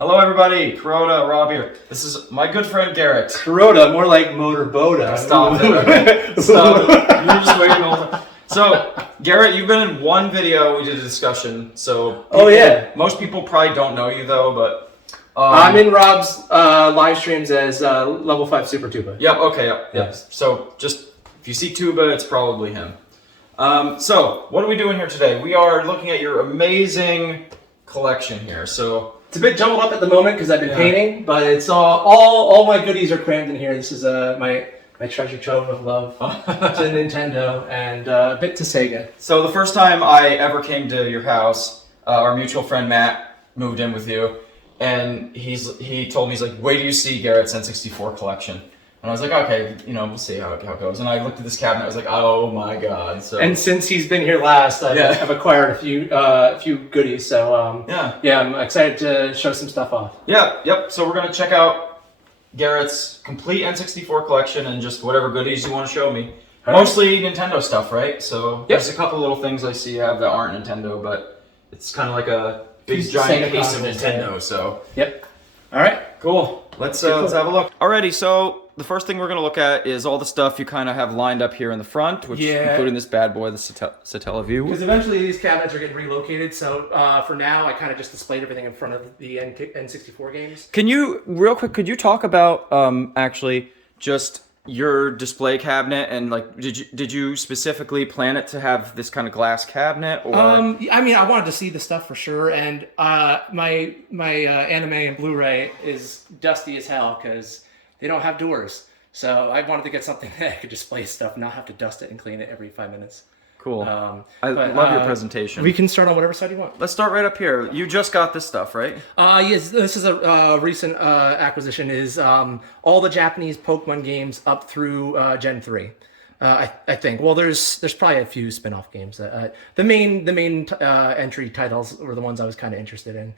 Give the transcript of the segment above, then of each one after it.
Hello everybody, Kuroda, Rob here. This is my good friend Garrett. Kuroda, more like Motorboda. Stop it. Stop it. You were just waiting all the time. So, Garrett, you've been in one video, we did a discussion, so... Most people probably don't know you though, but... I'm in Rob's live streams as Level 5 Super Tuba. Yep, okay, yep. So, just, if you see Tuba, it's probably him. So, what are we doing here today? We are looking at your amazing collection here, so... It's a bit jumbled up at the moment because I've been painting, but it's all my goodies are crammed in here. This is my treasure trove of love to Nintendo and a bit to Sega. So the first time I ever came to your house, our mutual friend Matt moved in with you, and he told me, he's like, wait till you see Garrett's N64 collection. And I was like, okay, we'll see how it goes. And I looked at this cabinet, I was like, oh my god. So. And since he's been here last, I've acquired a few goodies. So I'm excited to show some stuff off. Yep. So we're gonna check out Garrett's complete N64 collection and just whatever goodies you want to show me. Mostly Nintendo stuff, right? So there's a couple little things I see you have that aren't Nintendo, but it's kind of like a big giant case of Nintendo. So All right. Cool. Let's have a look. Alrighty, so the first thing we're going to look at is all the stuff you kind of have lined up here in the front, which including this bad boy, the Satellaview. Because eventually these cabinets are getting relocated, so for now I kind of just displayed everything in front of the N64 games. Can you, real quick, could you talk about actually just your display cabinet and like did you specifically plan it to have this kind of glass cabinet or I mean I wanted to see the stuff for sure, and my anime and Blu-ray is dusty as hell because they don't have doors, so I wanted to get something that I could display stuff and not have to dust it and clean it every 5 minutes. Cool. I love your presentation. We can start on whatever side you want. Let's start right up here. You just got this stuff, right? Yes, this is a recent acquisition. Is all the Japanese Pokemon games up through Gen 3. I think. Well, there's probably a few spin-off games. The main entry titles were the ones I was kind of interested in,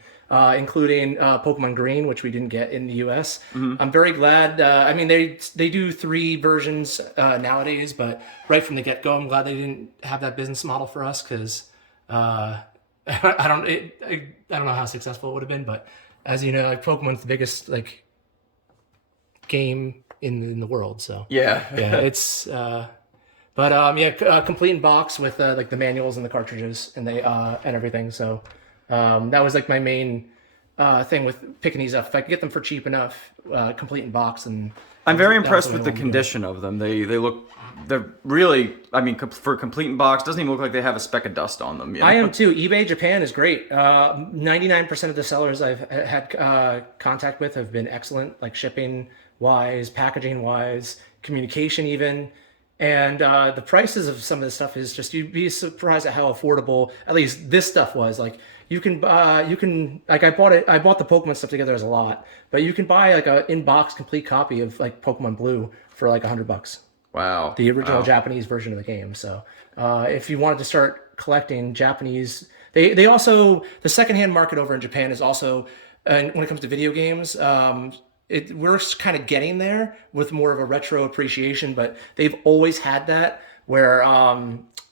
including Pokemon Green, which we didn't get in the U.S. I'm very glad. I mean, they do 3 versions nowadays, but right from the get-go, I'm glad they didn't have that business model for us because I don't know how successful it would have been. But as you know, like, Pokemon's the biggest game in the world, so it's complete in box with like the manuals and the cartridges and and everything. So that was like my main thing with picking these up. If I could get them for cheap enough, complete in box, and I'm very impressed with the condition of them. They're really, I mean, for complete in box, doesn't even look like they have a speck of dust on them. I am too. eBay Japan is great. 99% of the sellers I've had contact with have been excellent, like shipping wise, packaging wise, communication even. And the prices of some of this stuff is just, you'd be surprised at how affordable at least this stuff was. Like you can like I bought the Pokemon stuff together as a lot, but you can buy like a in-box complete copy of like Pokemon Blue for like $100. Wow. The original Japanese version of the game. So if you wanted to start collecting Japanese, they also, the secondhand market over in Japan is also, and when it comes to video games, we're kind of getting there with more of a retro appreciation, but they've always had that where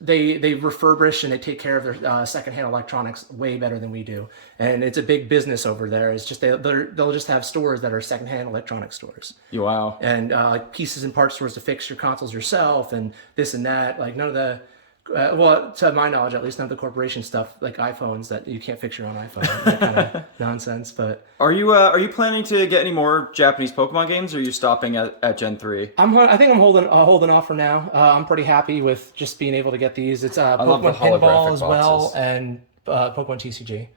they refurbish and they take care of their secondhand electronics way better than we do, and it's a big business over there. It's just they'll just have stores that are secondhand electronic stores. Wow. And like pieces and parts stores to fix your consoles yourself and this and that. Like none of the well, to my knowledge, at least none of the corporation stuff like iPhones that you can't fix your own iPhone, that kind of nonsense. But are you planning to get any more Japanese Pokemon games, or are you stopping at Gen 3? I think I'm holding off for now. I'm pretty happy with just being able to get these. It's Pokemon Pinball as well, and Pokemon TCG.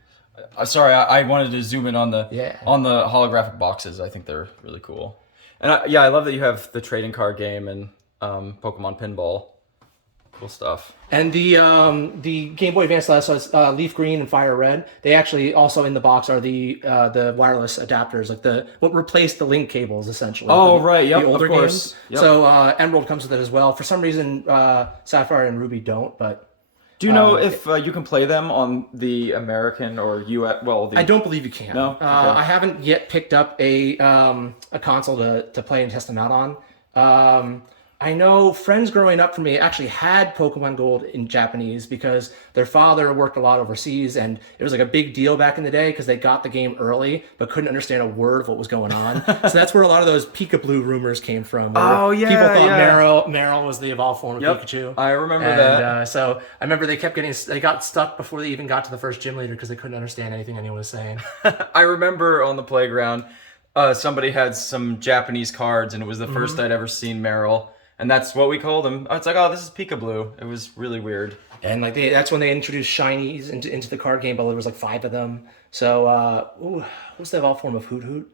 Sorry, I wanted to zoom in on the holographic boxes. I think they're really cool, and I love that you have the trading card game and Pokemon Pinball. Cool stuff. And the Game Boy Advance last Leaf Green and Fire Red. They actually also in the box are the wireless adapters, like what replaced the link cables essentially. Oh right, yep, the older of course. games. Yep. So Emerald comes with it as well. For some reason, Sapphire and Ruby don't. But do you know if you can play them on the American or US? Well, I don't believe you can. No, okay. I haven't yet picked up a console to play and test them out on. I know friends growing up for me actually had Pokemon Gold in Japanese because their father worked a lot overseas, and it was like a big deal back in the day because they got the game early but couldn't understand a word of what was going on. So that's where a lot of those Peekaboo rumors came from. Oh, yeah, people thought yeah. Meryl was the evolved form of Pikachu. I remember and, that. So I remember they got stuck before they even got to the first gym leader because they couldn't understand anything anyone was saying. I remember on the playground, somebody had some Japanese cards, and it was the first I'd ever seen Meryl. And that's what we called him. It's like, oh, this is Peekaboo. It was really weird. And like that's when they introduced shinies into the card game, but there was like 5 of them. So, what's the evolved form of Hoot Hoot?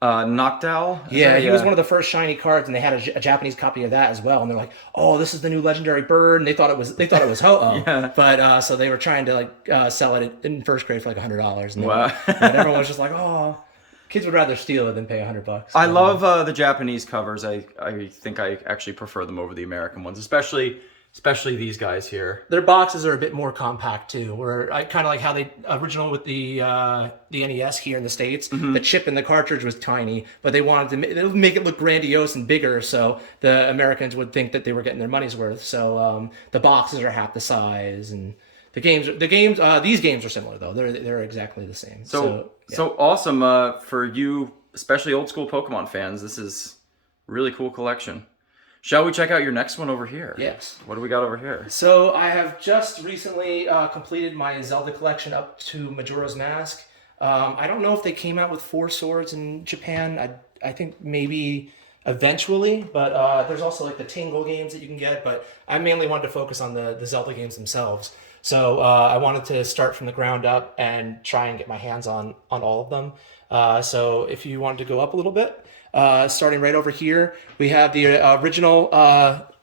Noctowl? Yeah, he was one of the first shiny cards, and they had a Japanese copy of that as well. And they're like, "Oh, this is the new legendary bird," and they thought it was Ho-Oh. Yeah. But so they were trying to like sell it in first grade for like $100. And Wow. and everyone was just like, "Oh, kids would rather steal it than pay $100." I love the Japanese covers. I think I actually prefer them over the American ones, especially these guys here. Their boxes are a bit more compact too. Where I kind of like how they original with the NES here in the States. The chip in the cartridge was tiny, but they wanted to make it look grandiose and bigger, so the Americans would think that they were getting their money's worth. So the boxes are half the size, and these games are similar though. They're exactly the same. So awesome for you, especially old school Pokemon fans. This is a really cool collection. Shall we check out your next one over here? Yes. What do we got over here? So I have just recently completed my Zelda collection up to Majora's Mask. I don't know if they came out with 4 swords in Japan. I think maybe eventually, but there's also like the Tingle games that you can get. But I mainly wanted to focus on the Zelda games themselves. So I wanted to start from the ground up and try and get my hands on all of them. So if you wanted to go up a little bit. Starting right over here, we have the original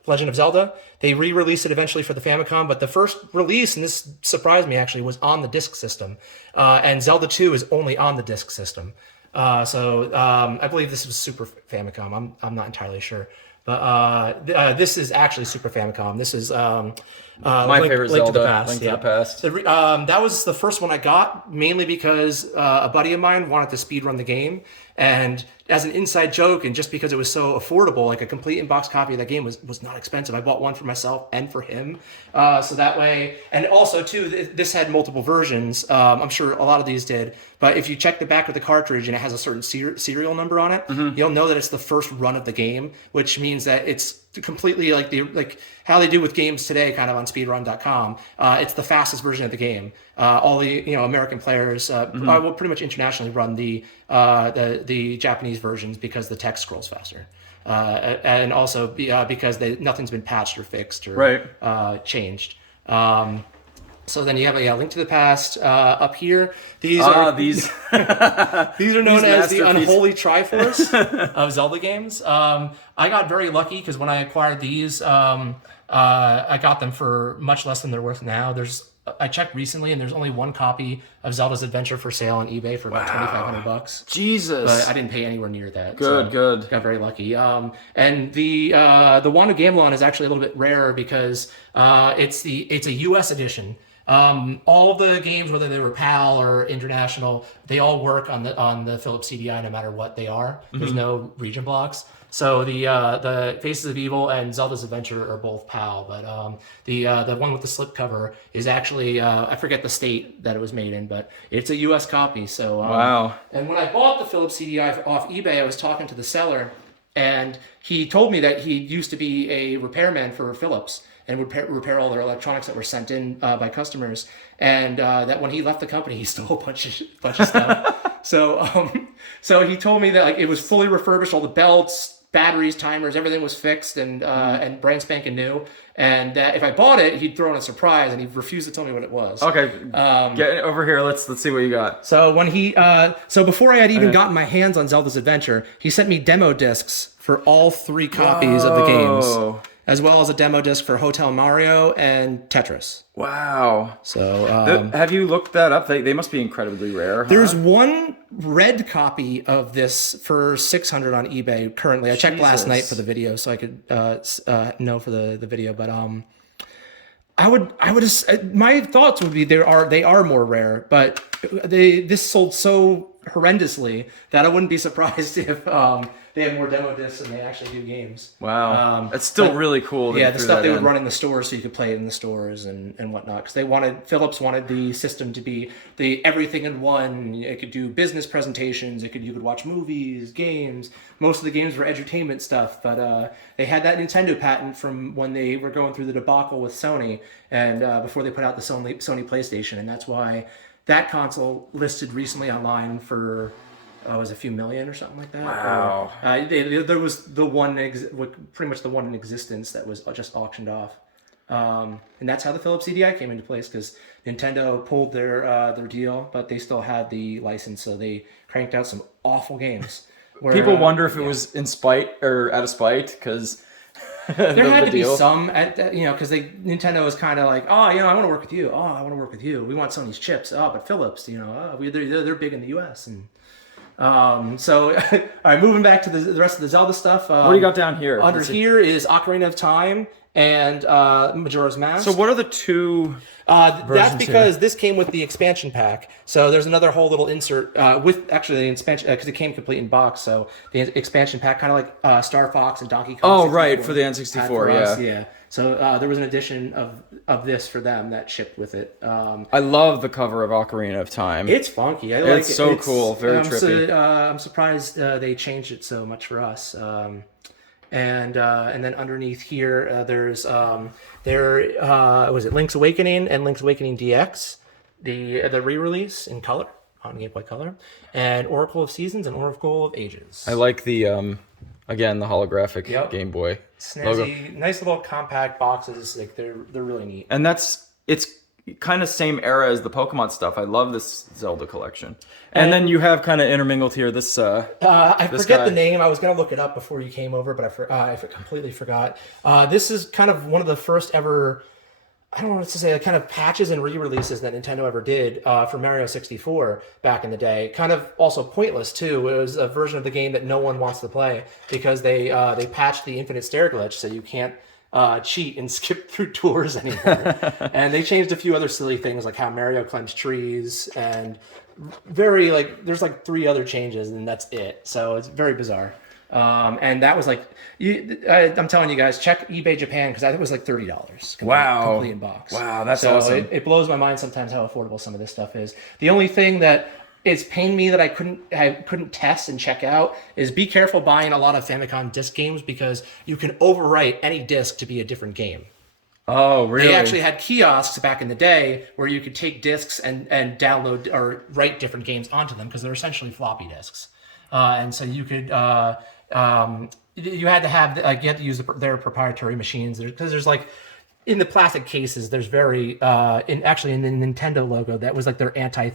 Legend of Zelda. They re-released it eventually for the Famicom, but the first release, and this surprised me actually, was on the disc system. And Zelda 2 is only on the disc system. So I believe this was Super Famicom. I'm not entirely sure. But this is actually Super Famicom. This is my favorite Zelda, Link to the Past. Link to the Past. So, that was the first one I got, mainly because a buddy of mine wanted to speedrun the game. And as an inside joke, and just because it was so affordable, like a complete in-box copy of that game was not expensive. I bought one for myself and for him. So that way, and also too, this had multiple versions. I'm sure a lot of these did. But if you check the back of the cartridge and it has a certain serial number on it, you'll know that it's the first run of the game, which means that it's completely like how they do with games today, kind of on speedrun.com. It's the fastest version of the game. All the American players will pretty much internationally run the Japanese versions because the text scrolls faster, and also because nothing's been patched or fixed or changed. So then you have a Link to the Past up here. These are these are known as the unholy Triforce of Zelda games. I got very lucky because when I acquired these, I got them for much less than they're worth now. I checked recently, and there's only one copy of Zelda's Adventure for sale on eBay for about $2,500. Jesus! But I didn't pay anywhere near that. Good. Got very lucky. And the Wand of Gamelon is actually a little bit rarer because it's a U.S. edition. All the games, whether they were PAL or international, they all work on the Philips CDI no matter what they are. There's no region blocks. So the Faces of Evil and Zelda's Adventure are both PAL, but the one with the slipcover is actually I forget the state that it was made in, but it's a U.S. copy. So wow. And when I bought the Philips CDI off eBay, I was talking to the seller, and he told me that he used to be a repairman for Philips and would repair all their electronics that were sent in by customers, and that when he left the company, he stole a bunch of stuff. So he told me that it was fully refurbished, all the belts, batteries, timers, everything was fixed and brand spanking new. And that if I bought it, he'd throw in a surprise, and he refused to tell me what it was. Okay, get over here. Let's see what you got. So when before I had even gotten my hands on Zelda's Adventure, he sent me demo discs for all 3 copies of the games, as well as a demo disc for Hotel Mario and Tetris. Wow. So have you looked that up? They must be incredibly rare. Huh? There's one red copy of this for $600 on eBay currently. I checked last night for the video so I could know for the video, but I would my thoughts would be they are more rare, but this sold so horrendously that I wouldn't be surprised if they had more demo discs and they actually do games. Wow, that's still really cool. Yeah, the stuff they would run in the stores, so you could play it in the stores and whatnot. Because Philips wanted the system to be the everything in one. It could do business presentations. You could watch movies, games. Most of the games were edutainment stuff, but they had that Nintendo patent from when they were going through the debacle with Sony and before they put out the Sony PlayStation, and that's why that console listed recently online for. Was a few million or something like that. Wow. There was pretty much the one in existence that was just auctioned off. And that's how the Philips CDI came into place, because Nintendo pulled their deal, but they still had the license, so they cranked out some awful games. People wonder if it was in spite or out of spite, because there had to be some, because Nintendo was kind of like, I want to work with you. I want to work with you. We want Sony's chips. But Philips, they're big in the U.S. and. So, all right, moving back to the rest of the Zelda stuff. What do you got down here? Under here is Ocarina of Time and Majora's Mask. So what are the two that's because this came with the expansion pack. So there's another whole little insert with actually the expansion, because it came complete in box. So the expansion pack, kind of like Star Fox and Donkey Kong. Oh, right, for the N64, yeah. So there was an edition of this for them that shipped with it. I love the cover of Ocarina of Time. It's funky. I like it. It's so cool. Very trippy. I'm surprised they changed it so much for us. And then underneath here, there's was it Link's Awakening and Link's Awakening DX, the re-release in color on Game Boy Color, and Oracle of Seasons and Oracle of Ages. I like the again the holographic Game Boy snazzy logo. Nice little compact boxes. Like they're really neat. And it's kind of same era as the Pokemon stuff. I love this Zelda collection. And then you have kind of intermingled here this I forget the name. I was going to look it up before you came over, but I completely forgot. This is kind of one of the first ever, I don't know what to say, kind of patches and re-releases that Nintendo ever did for Mario 64 back in the day. Kind of also pointless too. It was a version of the game that no one wants to play because they patched the infinite stair glitch, so you can't cheat and skip through tours anymore. And they changed a few other silly things, like how Mario climbs trees, and there's 3 other changes, and that's it. So it's very bizarre. And that was I'm telling you guys, check eBay Japan, because that was like $30. Wow. Complete in box. Wow, that's awesome. It blows my mind sometimes how affordable some of this stuff is. The only thing that it's pained me that I couldn't test and check out is be careful buying a lot of Famicom disc games, because you can overwrite any disc to be a different game. Oh, really? They actually had kiosks back in the day where you could take discs and download or write different games onto them, because they're essentially floppy disks. And so you could you had to have you had to use their proprietary machines, because there's in the plastic cases there's very in the Nintendo logo that was like their anti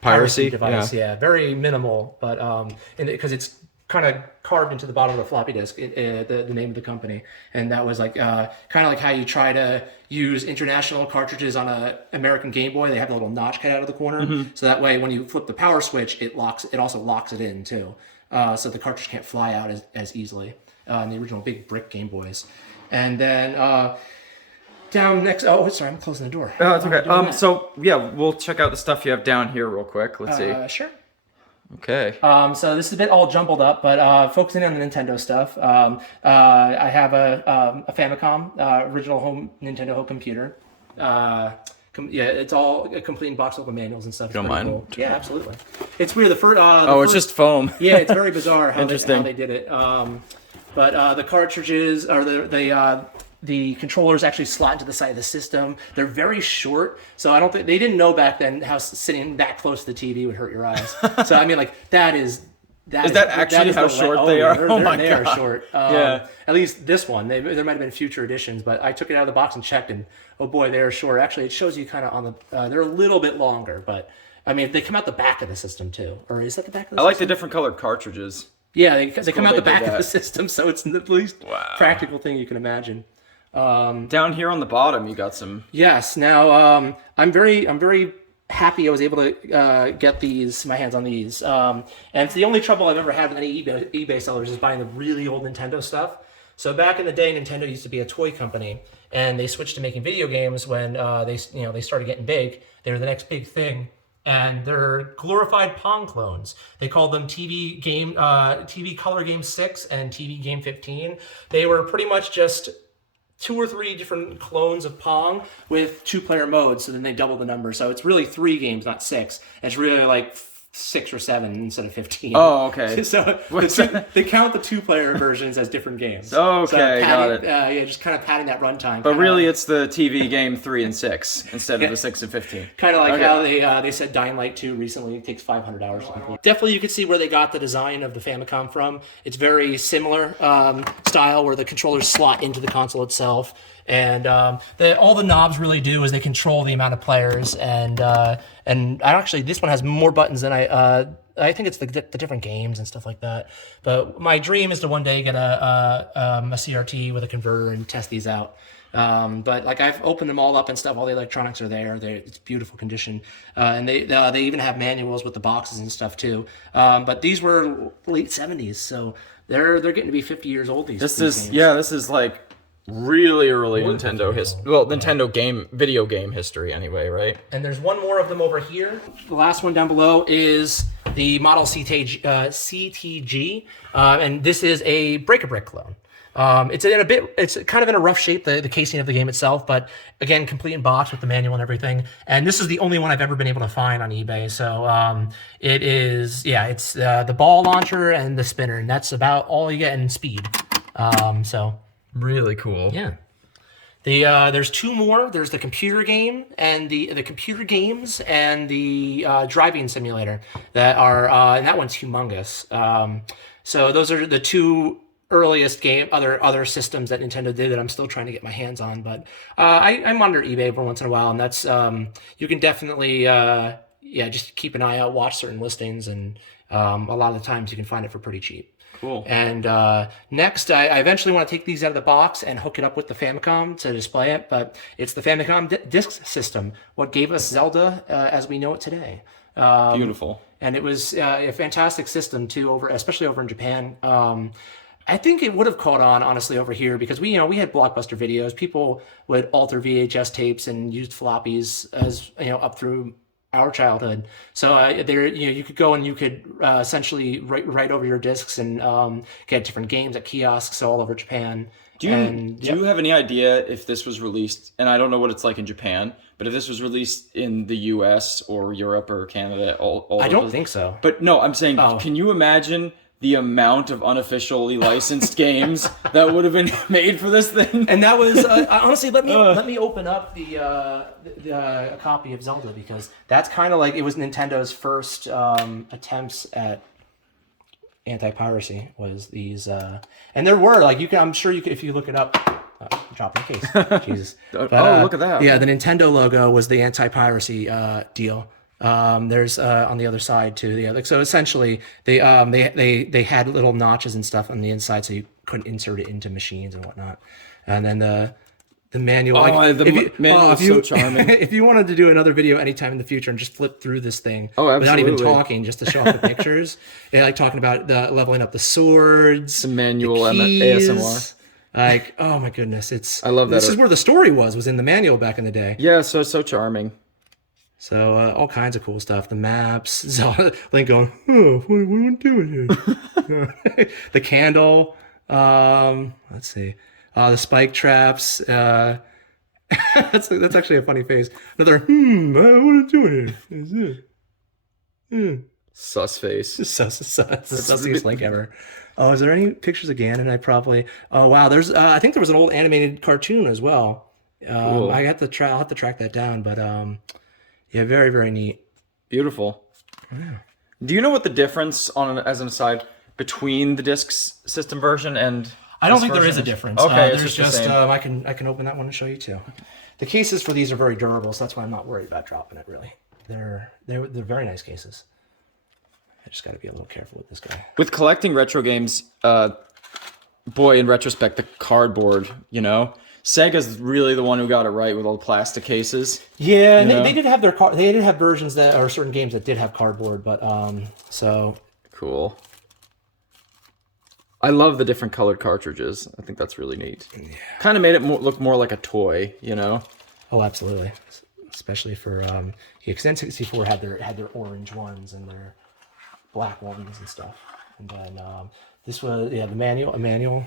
piracy device. Yeah, very minimal, but because it's kind of carved into the bottom of the floppy disk, the name of the company, and that was kind of like how you try to use international cartridges on a American Game Boy. They have a little notch cut out of the corner, so that way when you flip the power switch, it also locks it in too, so the cartridge can't fly out as easily. In the original big brick Game Boys, and then down next. Oh, sorry, I'm closing the door. Oh, it's okay. So yeah, we'll check out the stuff you have down here real quick. Let's see. Sure. Okay. So this is a bit all jumbled up, but focusing on the Nintendo stuff, I have a Famicom, original Nintendo home computer. It's all complete in box open manuals and stuff. Don't mind. Cool. Yeah, absolutely. It's weird. It's just foam. Yeah, it's very bizarre how Interesting. they did it. But the cartridges or the controllers actually slot into the side of the system. They're very short, so I don't think they didn't know back then how sitting that close to the TV would hurt your eyes. So I mean, that is actually how short they are? They are short. Yeah. At least this one. There might have been future editions, but I took it out of the box and checked, and oh boy, they are short. Actually, it shows you kind of on the. They're a little bit longer, but I mean, they come out the back of the system too, or is that the back of the system? I like the different colored cartridges. Yeah, they come out the back of the system, so it's the least practical thing you can imagine. Down here on the bottom, you got some. Yes. Now, I'm very happy I was able to get my hands on these. And it's the only trouble I've ever had with any eBay sellers is buying the really old Nintendo stuff. So back in the day, Nintendo used to be a toy company, and they switched to making video games when they started getting big. They were the next big thing. and they're glorified Pong clones. They called them TV Color Game 6 and TV Game 15. They were pretty much just 2 or 3 different clones of Pong with 2-player modes, so then they double the number. So it's really 3 games, not 6. It's really like 6 or 7 instead of 15. Oh, okay. So they count the 2-player versions as different games. Okay, so got it. Yeah, just kind of padding that runtime. But really, it's the TV game 3 and 6 instead of the 6 and 15. Kind of like how they said Dying Light 2 recently. It takes 500 hours to complete. Definitely, you can see where they got the design of the Famicom from. It's very similar style where the controllers slot into the console itself. And all the knobs really do is they control the amount of players, and actually this one has more buttons than I think it's the different games and stuff like that. But my dream is to one day get a CRT with a converter and test these out. But like I've opened them all up and stuff. All the electronics are there. It's beautiful condition, and they even have manuals with the boxes and stuff too. But these were late '70s, so they're getting to be 50 years old. This is like really early Nintendo video game history anyway, right? And there's one more of them over here. The last one down below is the Model CTG, and this is a Break-A-Brick clone. It's kind of in a rough shape, the casing of the game itself, but again, complete in box with the manual and everything. And this is the only one I've ever been able to find on eBay. So it's the ball launcher and the spinner, and that's about all you get in speed. So really cool. yeah. There's 2 more. There's the computer game and the computer games and the driving simulator that are and that one's humongous. So those are the 2 earliest other systems that Nintendo did that I'm still trying to get my hands on. But I monitor eBay every once in a while, and that's you can definitely just keep an eye out, watch certain listings, and a lot of the times you can find it for pretty cheap. Cool. And next, I eventually want to take these out of the box and hook it up with the Famicom to display it. But it's the Famicom disk system, what gave us Zelda as we know it today. Beautiful. And it was a fantastic system too, especially over in Japan. I think it would have caught on, honestly, over here because we had Blockbuster videos. People would alter VHS tapes and used floppies as up through our childhood. So you could go and you could essentially write over your discs and get different games at kiosks all over Japan. Do you have any idea if this was released? And I don't know what it's like in Japan, but if this was released in the U.S. or Europe or Canada, I don't think so. But no, I'm saying, Can you imagine the amount of unofficially licensed games that would have been made for this thing? And that was honestly, let me open up the copy of Zelda, because that's kind of like it was Nintendo's first attempts at anti-piracy. Was these and there were I'm sure you could, if you look it up. Dropping the case. Jesus. But, look at that. Yeah, the Nintendo logo was the anti-piracy deal. There's on the other side too. Yeah, so essentially they had little notches and stuff on the inside, so you couldn't insert it into machines and whatnot. And then the manual. The manual is so charming. If you wanted to do another video anytime in the future and just flip through this thing without even talking, just to show off the pictures, talking about the leveling up the swords, the manual, the and the keys, ASMR. Oh my goodness, I love that. This is where the story was in the manual back in the day. Yeah, so charming. So all kinds of cool stuff. The maps. Link going, what are we doing here? The candle. Let's see. The spike traps. That's actually a funny face. Another, what are we doing here? Is it? Sus face. The sussiest Link ever. Oh, is there any pictures again? And oh wow, there's I think there was an old animated cartoon as well. Cool. I'll have to track that down, but yeah, very, very neat. Beautiful. Yeah. Do you know what the difference, as an aside, between the disc system version and? I don't think there is a difference. Okay, there's just I can open that one and show you too. The cases for these are very durable, so that's why I'm not worried about dropping it. Really, they're very nice cases. I just got to be a little careful with this guy. With collecting retro games, boy, in retrospect, the cardboard, Sega's really the one who got it right with all the plastic cases. Yeah, and they did have they did have versions that are certain games that did have cardboard, but so cool. I love the different colored cartridges. I think that's really neat. Yeah. Kind of made it look more like a toy, Oh, absolutely. especially for because N64 had their orange ones and their black ones and stuff. And then this was a manual.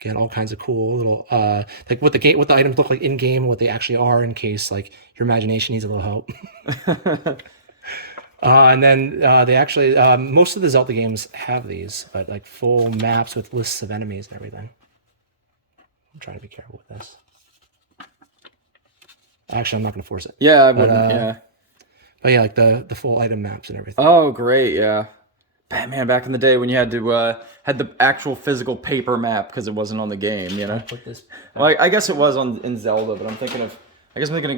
Again, all kinds of cool little like what the items look like in game, what they actually are, in case like your imagination needs a little help. And then they actually most of the Zelda games have these, but like full maps with lists of enemies and everything. I'm trying to be careful with this. Actually, I'm not going to force it. Yeah, I wouldn't. Yeah. But yeah, like the full item maps and everything. Oh, great! Yeah. Man, back in the day when you had to had the actual physical paper map because it wasn't on the game, you know. Put this. Well, I guess it was in Zelda, but I'm thinking of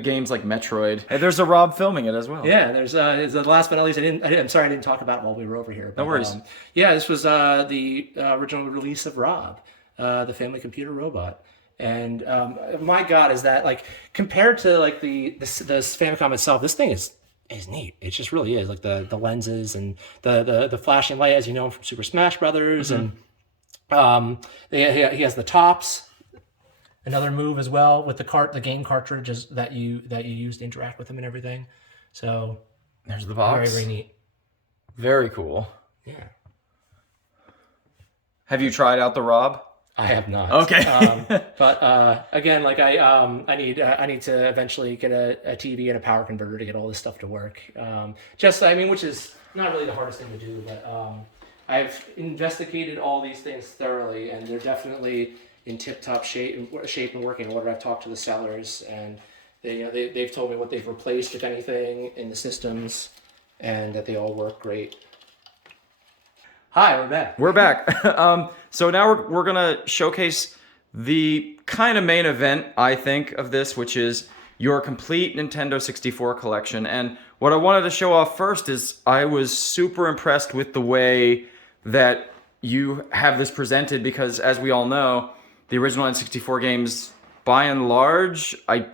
games like Metroid. Hey, there's a Rob filming it as well. Yeah, there's the last but not least. I'm sorry I didn't talk about it while we were over here. But, No worries. Yeah, this was the original release of Rob, the family computer robot. And my God, is that like compared to like the Famicom itself, this thing is neat. It just really is, like the lenses and the flashing light, as you know from Super Smash Brothers, and he has the tops. Another move as well with the game cartridges that you use to interact with them and everything. So there's the box. Very, very neat. Very cool. Yeah. Have you tried out the Rob? I have not. Okay. But again, like I need to eventually get a TV and a power converter to get all this stuff to work. Which is not really the hardest thing to do, but I've investigated all these things thoroughly, and they're definitely in tip-top shape and working order. I've talked to the sellers, and they've told me what they've replaced, if anything, in the systems, and that they all work great. Hi, we're back. We're back. So now we're gonna showcase the kind of main event, I think, of this, which is your complete Nintendo 64 collection. And what I wanted to show off first is I was super impressed with the way that you have this presented, because as we all know, the original N64 games, by and large, I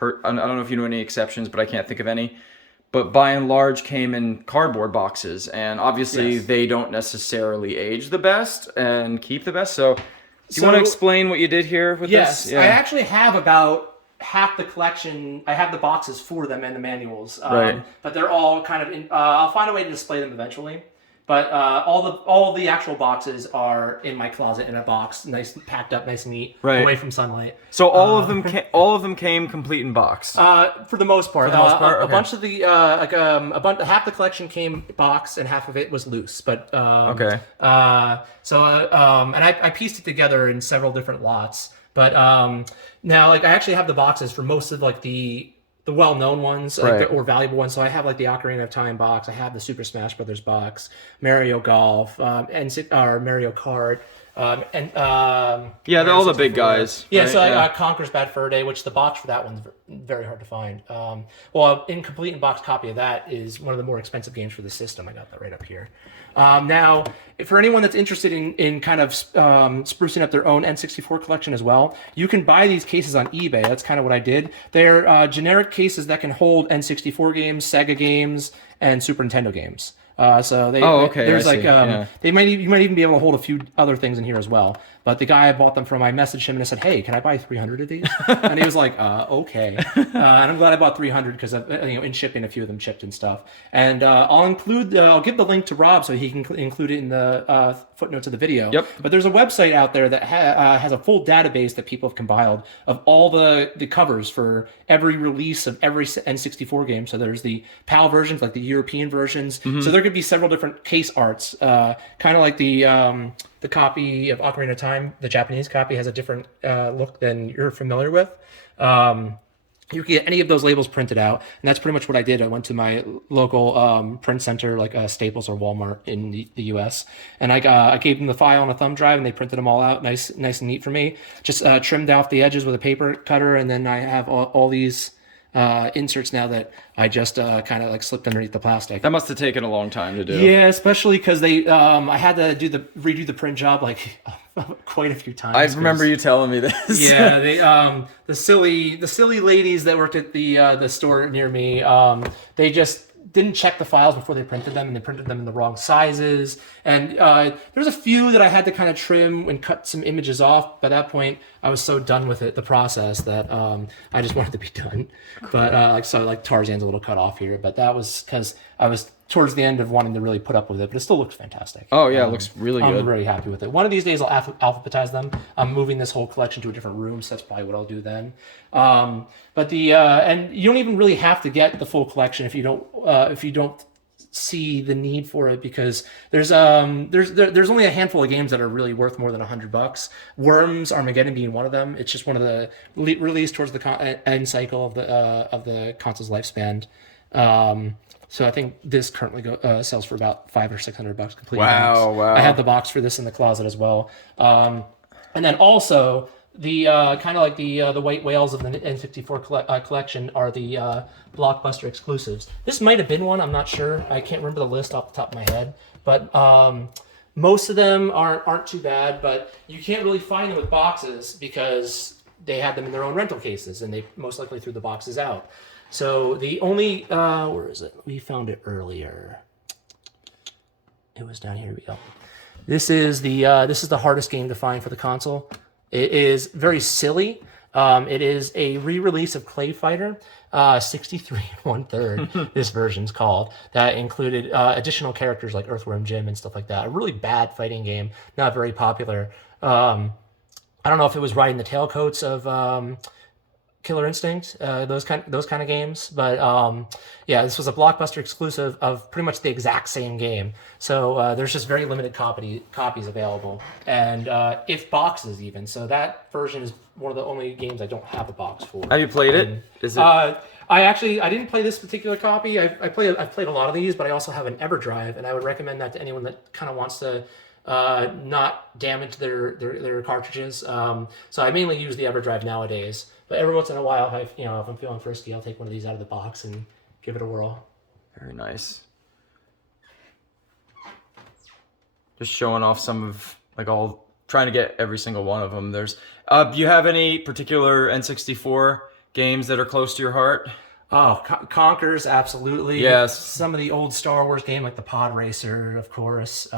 don't know if you know any exceptions, but I can't think of any, but by and large came in cardboard boxes, and obviously Yes. they don't necessarily age the best and keep the best. So do you want to explain what you did here with yes, this? I actually have about half the collection. I have the boxes for them and the manuals, Right. but they're all kind of in, I'll find a way to display them eventually. But all the actual boxes are in my closet in a box, nice packed up, nice and neat, Right. away from sunlight. So all of them came complete in box. For the most part, okay. a bunch of the half the collection came box and half of it was loose. But Okay. and I pieced it together in several different lots. But now, like, I actually have the boxes for most of like the well-known ones, Right. or valuable ones. So I have like the Ocarina of Time box. I have the Super Smash Brothers box, Mario Golf, or Mario Kart, Yeah, they're all the big 64. guys. Yeah, right? so I got Conker's Bad Fur Day, which the box for that one's very hard to find. Well, incomplete in box copy of that is one of the more expensive games for the system. I got that right up here. Now, for anyone that's interested in kind of sprucing up their own N64 collection as well, you can buy these cases on eBay. That's kind of what I did. They're generic cases that can hold N64 games, Sega games, and Super Nintendo games. So they, okay, there's I like see, yeah. you might even be able to hold a few other things in here as well. But the guy I bought them from, I messaged him and I said, "Hey, can I buy 300 of these?" And he was like, "Okay." And I'm glad I bought 300 because in shipping a few of them chipped and stuff. And I'll give the link to Rob so he can include it in the footnotes of the video. Yep. But there's a website out there that has a full database that people have compiled of all the covers for every release of every N64 game. So there's the PAL versions, like the European versions. Mm-hmm. So there could be several different case arts, kind of like the copy of Ocarina of Time. The Japanese copy has a different look than you're familiar with. You can get any of those labels printed out, and that's pretty much what I did. I went to my local print center, like Staples or Walmart in the U.S., and I gave them the file on a thumb drive, and they printed them all out, nice and neat for me. Just trimmed off the edges with a paper cutter, and then I have all these inserts now that I just kind of like slipped underneath the plastic. That must have taken a long time to do. Yeah, especially because I had to redo the print job like quite a few times. I remember you telling me this. Yeah, they the silly ladies that worked at the store near me, they just didn't check the files before they printed them, and they printed them in the wrong sizes. And there's a few that I had to kind of trim and cut some images off. By that point, I was so done with the process, that I just wanted to be done. But like Tarzan's a little cut off here, but that was because I was towards the end of wanting to really put up with it, but it still looks fantastic. Oh yeah, it looks really good. I'm very happy with it. One of these days I'll alphabetize them. I'm moving this whole collection to a different room, so that's probably what I'll do then. But and you don't even really have to get the full collection if you don't see the need for it, because there's only a handful of games that are really worth more than $100. Worms Armageddon being one of them. It's just one of the released towards the end cycle of the console's lifespan. So I think this currently sells for about $500 or $600 complete. Wow! I have the box for this in the closet as well. And then also the kind of like the white whales of the N64 collection are the Blockbuster exclusives. This might have been one. I'm not sure. I can't remember the list off the top of my head. But most of them aren't too bad. But you can't really find them with boxes because they had them in their own rental cases, and they most likely threw the boxes out. So the only where is it? We found it earlier. It was down here. We go. This is the hardest game to find for the console. It is very silly. It is a re-release of Clay Fighter 63 1/3. This version's called. That included additional characters like Earthworm Jim and stuff like that. A really bad fighting game, not very popular. I don't know if it was riding the tailcoats of Killer Instinct, those kind of games, but yeah, this was a Blockbuster exclusive of pretty much the exact same game. So there's just very limited copies available, and if boxes even. So that version is one of the only games I don't have a box for. Have you played it? Is it? I didn't play this particular copy. I've played a lot of these, but I also have an EverDrive, and I would recommend that to anyone that kind of wants to not damage their cartridges. So I mainly use the EverDrive nowadays. But every once in a while, if I'm feeling frisky, I'll take one of these out of the box and give it a whirl. Very nice. Just showing off some of trying to get every single one of them. There's. Do you have any particular N64 games that are close to your heart? Oh, Conkers, absolutely. Yes. Some of the old Star Wars game, like the Pod Racer, of course.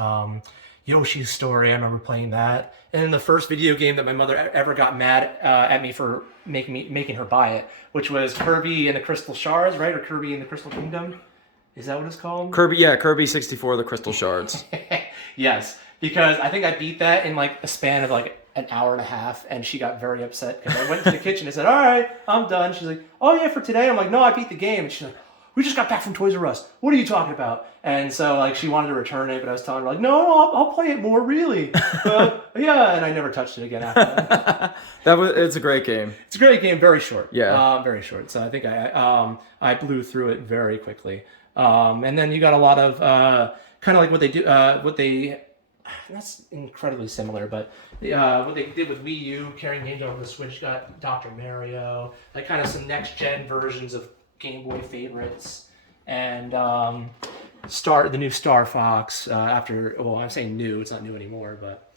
Yoshi's Story, I remember playing that. And then the first video game that my mother ever got mad at me for making her buy it, which was Kirby and the Crystal Shards, right? Or Kirby and the Crystal Kingdom? Is that what it's called? Kirby 64, the Crystal Shards. Yes, because I think I beat that in like a span of like an hour and a half, and she got very upset because I went to the kitchen and said, "All right, I'm done." She's like, "Oh yeah, for today." I'm like, "No, I beat the game." And she's like, "We just got back from Toys R Us. What are you talking about?" And so like she wanted to return it, but I was telling her like, "No, I'll play it more, really." Yeah, and I never touched it again after that. It's a great game. It's a great game, very short. Yeah, very short. So I think I blew through it very quickly. And then you got a lot of kind of like what they do, that's incredibly similar, but what they did with Wii U, carrying games over the Switch, got Dr. Mario, like kind of some next-gen versions of Game Boy favorites, and the new Star Fox, I'm saying new, it's not new anymore, but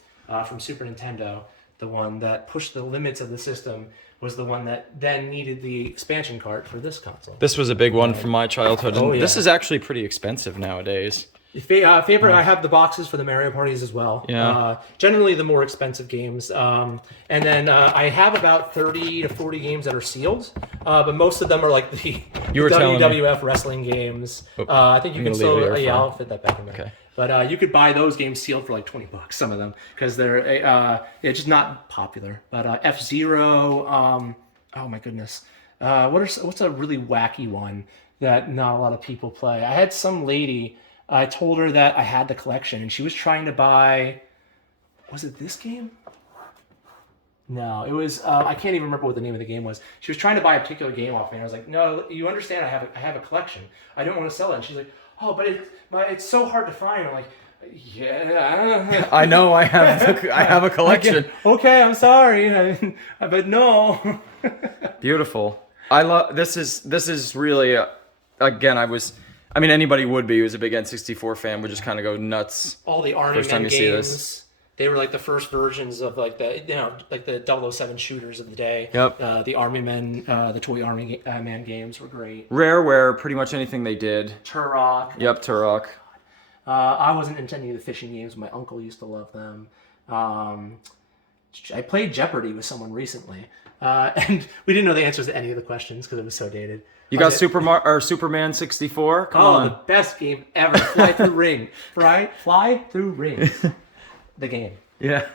from Super Nintendo, the one that pushed the limits of the system was the one that then needed the expansion cart for this console. This was a big one from my childhood. Oh, yeah. This is actually pretty expensive nowadays. Favorite, I have the boxes for the Mario parties as well. Yeah. Generally the more expensive games. And then I have about 30 to 40 games that are sealed, but most of them are like the WWF wrestling games. I think you can still, I'll fit that back in there. Okay. But you could buy those games sealed for like $20, some of them, because they're just not popular. But F-Zero, oh my goodness. What's a really wacky one that not a lot of people play? I had some lady, I told her that I had the collection, and she was trying to buy, was it this game? No, it was, I can't even remember what the name of the game was. She was trying to buy a particular game off me, and I was like, no, you understand I have a collection. I don't want to sell it. And she's like, oh, but it's so hard to find. I'm like, yeah. I know I have a collection. Okay, I'm sorry, but no. Beautiful. I love this is really again anybody would be who's a big N64 fan would just kind of go nuts. All the Arnie first time Men you games. see this. They were like the first versions of like the like the 007 shooters of the day. Yep. The Army Men, the toy Army Man games were great. Rareware, pretty much anything they did. Turok. Yep, Turok. I wasn't into any of the fishing games. My uncle used to love them. I played Jeopardy with someone recently, and we didn't know the answers to any of the questions because it was so dated. You got Superman 64? Come on. The best game ever. Fly through ring. Fly through rings. The game. Yeah.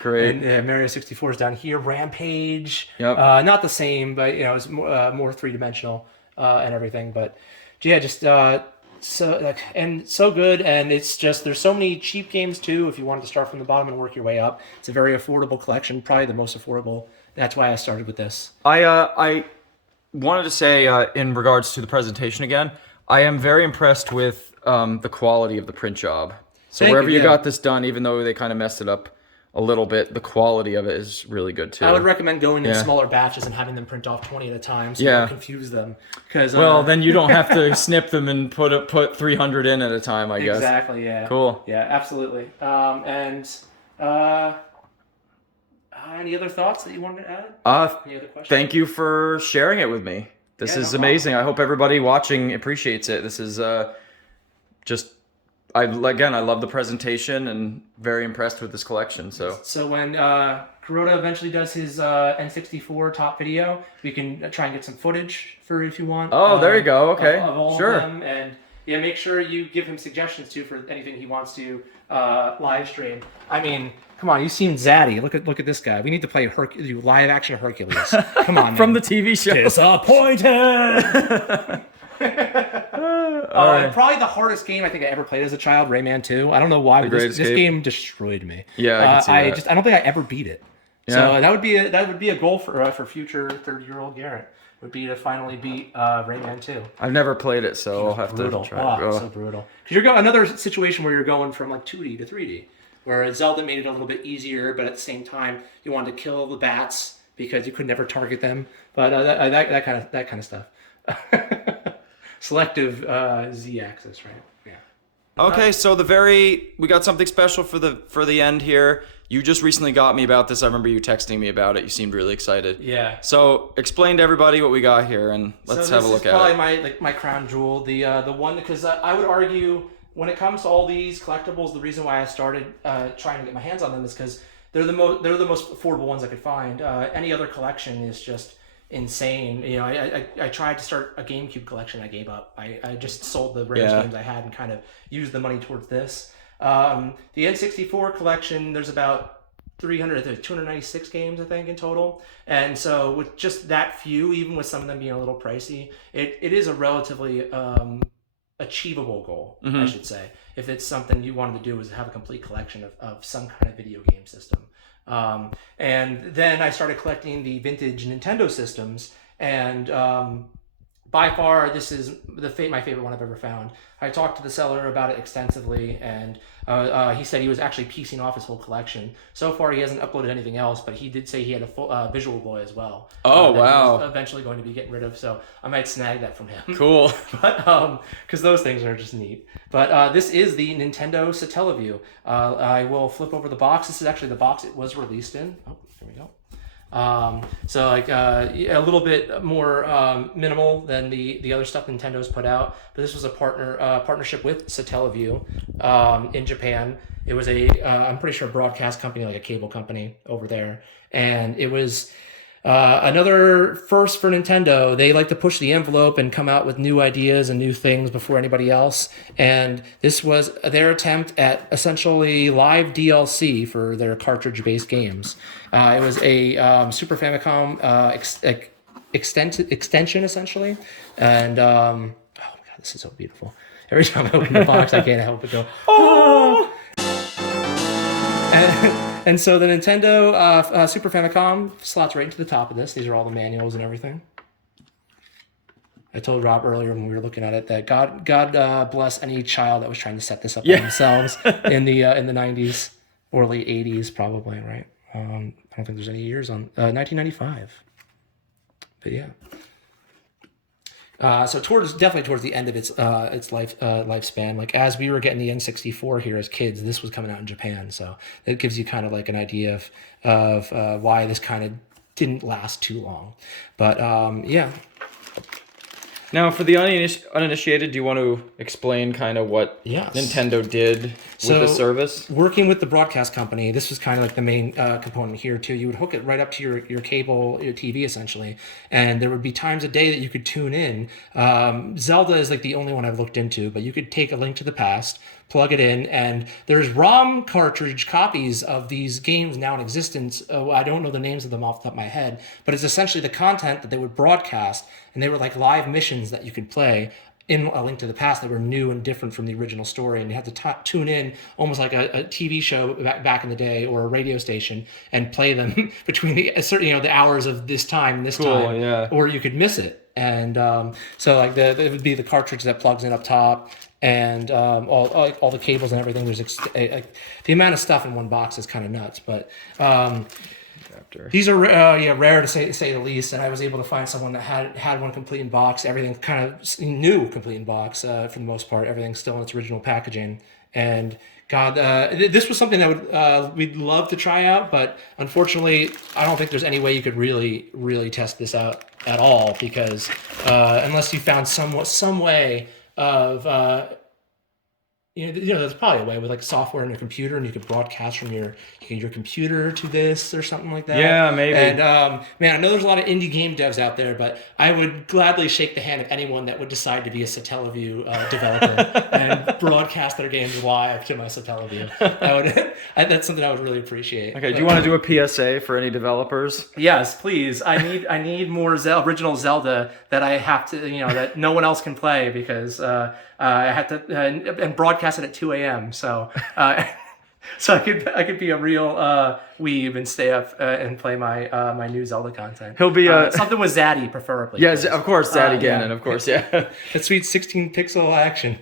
Great. And Mario 64 is down here. Rampage. Yep. Not the same, but it's more three-dimensional and everything. But yeah, just so good. And it's just there's so many cheap games too. If you wanted to start from the bottom and work your way up, it's a very affordable collection. Probably the most affordable. That's why I started with this. I wanted to say in regards to the presentation again, I am very impressed with the quality of the print job. So wherever you got this done, even though they kind of messed it up a little bit, the quality of it is really good too. I would recommend going in smaller batches and having them print off 20 at a time so you don't confuse them. Well, then you don't have to snip them and put 300 in at a time, I guess. Exactly, yeah. Cool. Yeah, absolutely. Any other thoughts that you wanted to add? Any other questions? Thank you for sharing it with me. This is amazing. I hope everybody watching appreciates it. This is I love the presentation and very impressed with this collection. So when Kuroda eventually does his N64 top video, we can try and get some footage for if you want. Oh, there you go. Okay, of all sure. Of them. And yeah, make sure you give him suggestions too for anything he wants to live stream. I mean, come on, you seem zatty. Look at this guy. We need to play live action Hercules. Come on, from the TV show. Disappointed. Probably the hardest game I think I ever played as a child, Rayman 2. I don't know why, but this game destroyed me. Yeah, I can see that. I don't think I ever beat it. Yeah. So that would be a goal for future 30-year-old Garrett. Would be to finally beat Rayman 2. I've never played it, so I'll have to try it. So brutal. Because you're another situation where you're going from like 2D to 3D, where Zelda made it a little bit easier, but at the same time you wanted to kill the bats because you could never target them. But that kind of stuff. Selective Z-axis, right? Yeah. Okay, so we got something special for the end here. You just recently got me about this. I remember you texting me about it. You seemed really excited. Yeah. So explain to everybody what we got here, and let's have a look at it. This is probably my crown jewel, the one, because I would argue when it comes to all these collectibles, the reason why I started trying to get my hands on them is because they're the most affordable ones I could find. Any other collection is just insane. I tried to start a GameCube collection. I gave up. I just sold the rarest games I had and kind of used the money towards this. The N64 collection, there's about 296 games I think in total, and so with just that few, even with some of them being a little pricey, it is a relatively achievable goal, I should say, if it's something you wanted to do, is have a complete collection of some kind of video game system. And then I started collecting the vintage Nintendo systems, and by far this is my favorite one I've ever found. I talked to the seller about it extensively, and he said he was actually piecing off his whole collection. So far he hasn't uploaded anything else, but he did say he had a full Visual Boy as well. Oh, that wow. He was eventually going to be getting rid of, so I might snag that from him. Cool. But because those things are just neat. But this is the Nintendo Satellaview. I will flip over the box. This is actually the box it was released in. Oh, here we go. So like a little bit more minimal than the other stuff Nintendo's put out, but this was a partnership with Satellaview in Japan. It was I'm pretty sure a broadcast company, like a cable company over there, and it was another first for Nintendo. They like to push the envelope and come out with new ideas and new things before anybody else. And this was their attempt at essentially live DLC for their cartridge-based games. It was a Super Famicom extension, essentially. And oh my god, this is so beautiful. Every time I open the box, I can't help but go, oh! And so the Nintendo Super Famicom slots right into the top of this. These are all the manuals and everything. I told Rob earlier when we were looking at it that God bless any child that was trying to set this up by themselves in the 90s or late 80s, probably, right? I don't think there's any years on 1995. But yeah. So definitely towards the end of its lifespan, like as we were getting the N64 here as kids, this was coming out in Japan, so it gives you kind of like an idea of why this kind of didn't last too long. But yeah. Now, for the uninitiated, do you want to explain kind of what Nintendo did with the service? Working with the broadcast company, this was kind of like the main component here too. You would hook it right up to your cable, your TV essentially, and there would be times a day that you could tune in. Zelda is like the only one I've looked into, but you could take A Link to the Past, plug it in, and there's ROM cartridge copies of these games now in existence. I don't know the names of them off the top of my head, but it's essentially the content that they would broadcast, and they were like live missions that you could play in A Link to the Past that were new and different from the original story, and you had to tune in almost like a TV show back in the day or a radio station and play them between the hours of this time and this time, or you could miss it. And so like it would be the cartridge that plugs in up top, and all the cables and everything. There's the amount of stuff in one box is kind of nuts, but. These are rare to say the least, and I was able to find someone that had one complete in box. Everything kind of new, complete in box for the most part. Everything's still in its original packaging. And God, this was something that we'd love to try out, but unfortunately, I don't think there's any way you could really test this out at all, because unless you found some way of there's probably a way with like software in your computer, and you could broadcast from your computer to this or something like that. Yeah, maybe. And man, I know there's a lot of indie game devs out there, but I would gladly shake the hand of anyone that would decide to be a Satellaview developer and broadcast their games live to my Satellaview. That's something I would really appreciate. Okay, do you want to do a PSA for any developers? Yes, please. I need more original Zelda that I have to that no one else can play, because I had to and broadcast it at 2 a.m. So I could be a real weeb and stay up and play my new Zelda content. He'll be something with Zaddy preferably. Yeah, of course, Zaddy Ganon, of course, yeah. That sweet 16 pixel action,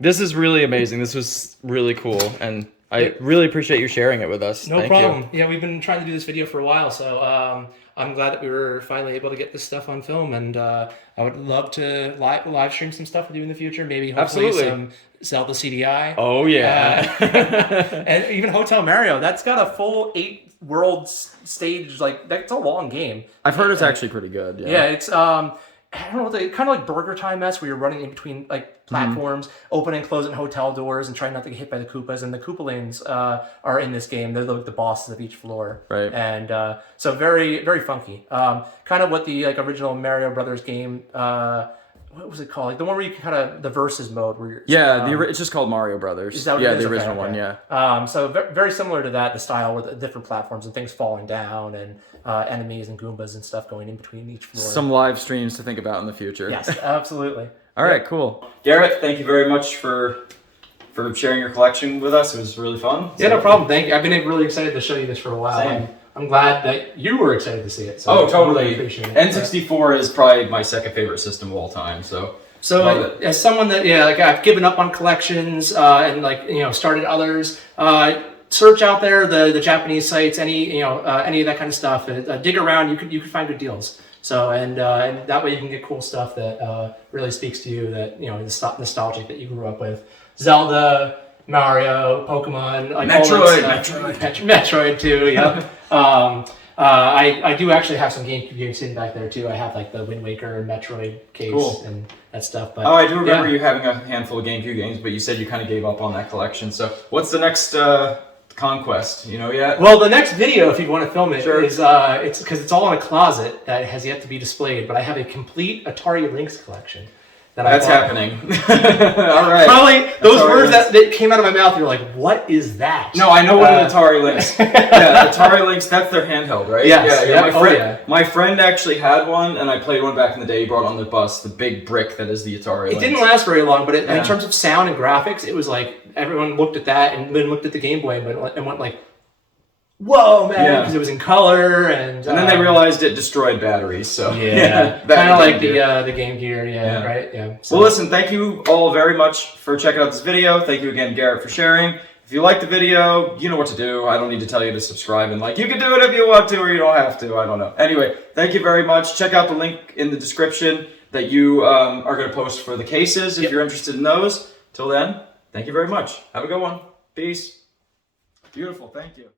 This is really amazing. This was really cool, and I really appreciate you sharing it with us. No problem. Yeah, we've been trying to do this video for a while, so I'm glad that we were finally able to get this stuff on film, and I would love to live stream some stuff with you in the future. Maybe hopefully some Zelda CDI. Oh yeah, and even Hotel Mario. That's got a full 8 world stage. Like, that's a long game. I've heard it's actually pretty good. Yeah, it's I don't know, kind of like Burger Time-esque, where you're running in between like platforms, opening and closing hotel doors, and trying not to get hit by the Koopas. And the Koopalings are in this game. They're like the bosses of each floor. Right. And so very, very funky. Kind of what the original Mario Brothers game. What was it called? Like the one where you can kind of the versus mode where you're. It's just called Mario Brothers. Is that what it is? The original one. Yeah. So very similar to that, the style with the different platforms and things falling down, and enemies and Goombas and stuff going in between each floor. Some live streams to think about in the future. Yes, absolutely. All right, cool. Garrett, thank you very much for sharing your collection with us. It was really fun. Yeah, no problem. Thank you. I've been really excited to show you this for a while. Same. I'm glad that you were excited to see it. So totally. I really appreciate it. N64 is probably my second favorite system of all time. So as someone that I've given up on collections and started others. Search out there the Japanese sites, any of that kind of stuff. Dig around. You can find good deals. So and that way you can get cool stuff that really speaks to you. That nostalgic that you grew up with. Zelda, Mario, Pokemon, like Metroid too. Yep. I do actually have some GameCube games sitting back there too. I have like the Wind Waker and Metroid case and that stuff. But I do remember you having a handful of GameCube games, but you said you kind of gave up on that collection. So what's the next conquest? You know yet? Well, the next video, if you want to film it, sure. is it's because it's all in a closet that has yet to be displayed. But I have a complete Atari Lynx collection. That's happening. All right. Probably those Atari words that came out of my mouth, you're like, what is that? No, I know what an Atari Lynx. Yeah, Atari Lynx, that's their handheld, right? Yes. Yeah. My friend actually had one, and I played one back in the day. He brought on the bus, the big brick that is the Atari Lynx. It didn't last very long, but in terms of sound and graphics, it was like everyone looked at that and then looked at the Game Boy and went like, whoa, man, because it was in color, and then they realized it destroyed batteries. So kind of like the Game Gear, right? Yeah. So. Well, listen, thank you all very much for checking out this video. Thank you again, Garrett, for sharing. If you like the video, you know what to do. I don't need to tell you to subscribe and like. You can do it if you want to, or you don't have to. I don't know. Anyway, thank you very much. Check out the link in the description. that you are going to post for the cases if Yep. you're interested in those. Till then, thank you very much. Have a good one. Peace. Beautiful. Thank you.